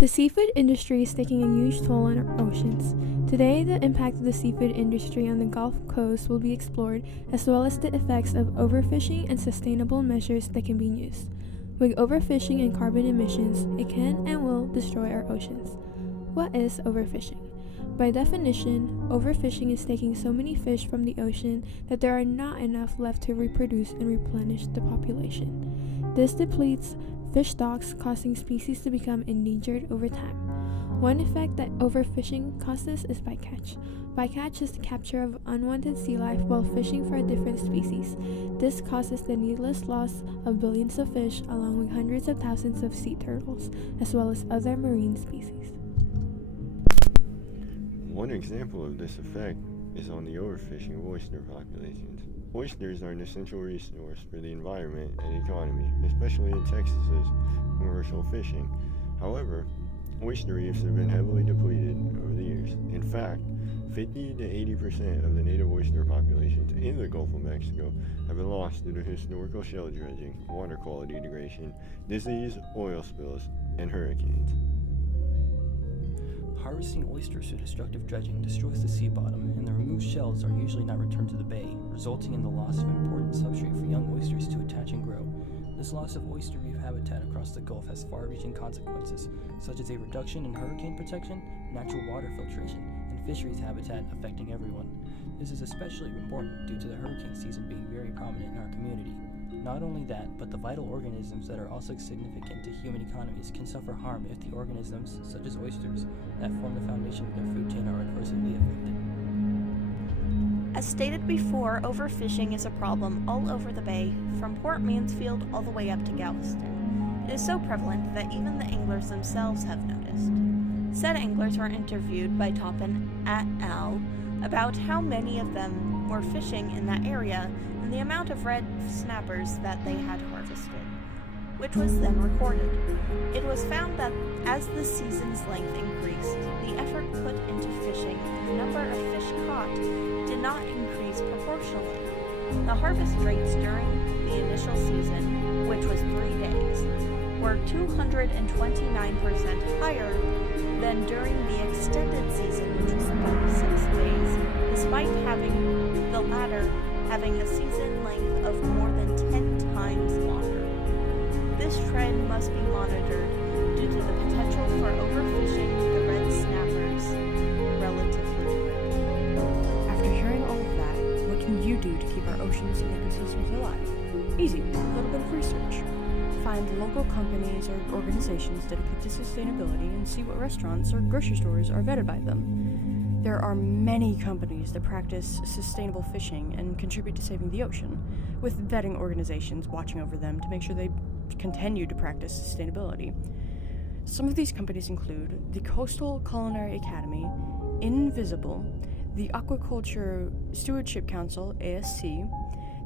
The seafood industry is taking a huge toll on our oceans. Today, the impact of the seafood industry on the Gulf Coast will be explored, as well as the effects of overfishing and sustainable measures that can be used. With overfishing and carbon emissions, it can and will destroy our oceans. What is overfishing? By definition, overfishing is taking so many fish from the ocean that there are not enough left to reproduce and replenish the population. This depletes fish stocks, causing species to become endangered over time. One effect that overfishing causes is bycatch. Bycatch is the capture of unwanted sea life while fishing for a different species. This causes the needless loss of billions of fish, along with hundreds of thousands of sea turtles, as well as other marine species. One example of this effect is on the overfishing of oyster populations. Oysters are an essential resource for the environment and economy, especially in Texas's commercial fishing. However, oyster reefs have been heavily depleted over the years. In fact, 50 to 80% of the native oyster populations in the Gulf of Mexico have been lost due to historical shell dredging, water quality degradation, disease, oil spills, and hurricanes. Harvesting oysters through destructive dredging destroys the sea bottom, and the removed shells are usually not returned to the bay, resulting in the loss of important substrate for young oysters to attach and grow. This loss of oyster reef habitat across the Gulf has far-reaching consequences, such as a reduction in hurricane protection, natural water filtration, and fisheries habitat affecting everyone. This is especially important due to the hurricane season being very prominent in our community. Not only that, but the vital organisms that are also significant to human economies can suffer harm if the organisms, such as oysters, that form the foundation of their food chain are adversely affected. As stated before, overfishing is a problem all over the bay, from Port Mansfield all the way up to Galveston. It is so prevalent that even the anglers themselves have noticed. Said anglers were interviewed by Toppin et al. About how many of them were fishing in that area and the amount of red snappers that they had harvested, which was then recorded. It was found that as the season's length increased, the effort put into fishing and the number of fish caught did not increase proportionally. The harvest rates during the initial season, which was 3 days, were 229% higher than during the extended season, which was about 6 days, despite having the latter having a season length of more than 10 times longer. This trend must be monitored due to the potential for overfishing the red snappers relatively quickly. After hearing all of that, what can you do to keep our oceans and ecosystems alive? Easy, a little bit of research. Find local companies or organizations dedicated to sustainability and see what restaurants or grocery stores are vetted by them. There are many companies that practice sustainable fishing and contribute to saving the ocean, with vetting organizations watching over them to make sure they continue to practice sustainability. Some of these companies include the Coastal Culinary Academy, Invisible, the Aquaculture Stewardship Council, ASC,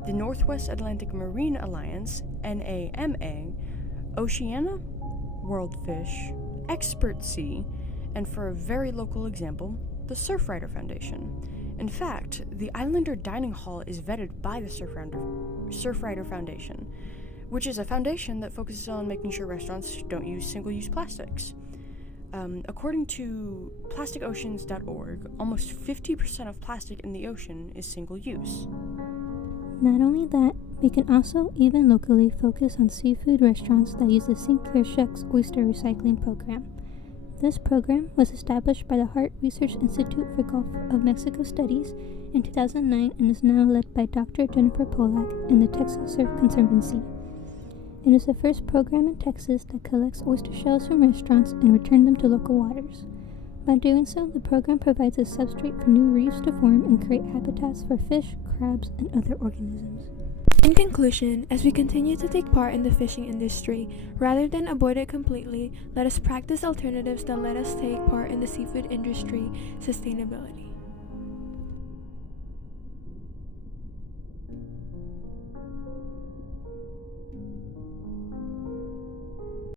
the Northwest Atlantic Marine Alliance, NAMA, Oceania, World Fish, Expert Sea, and for a very local example, the Surfrider Foundation. In fact, the Islander Dining Hall is vetted by the Surfrider Foundation, which is a foundation that focuses on making sure restaurants don't use single-use plastics. According to plasticoceans.org, almost 50% of plastic in the ocean is single-use. Not only that, we can also even locally focus on seafood restaurants that use the St. Kershak's Oyster Recycling Program. This program was established by the Hart Research Institute for Gulf of Mexico Studies in 2009 and is now led by Dr. Jennifer Polak and the Texas Surf Conservancy. It is the first program in Texas that collects oyster shells from restaurants and returns them to local waters. By doing so, the program provides a substrate for new reefs to form and create habitats for fish, crabs, and other organisms. In conclusion, as we continue to take part in the fishing industry, rather than avoid it completely, let us practice alternatives that let us take part in the seafood industry sustainability.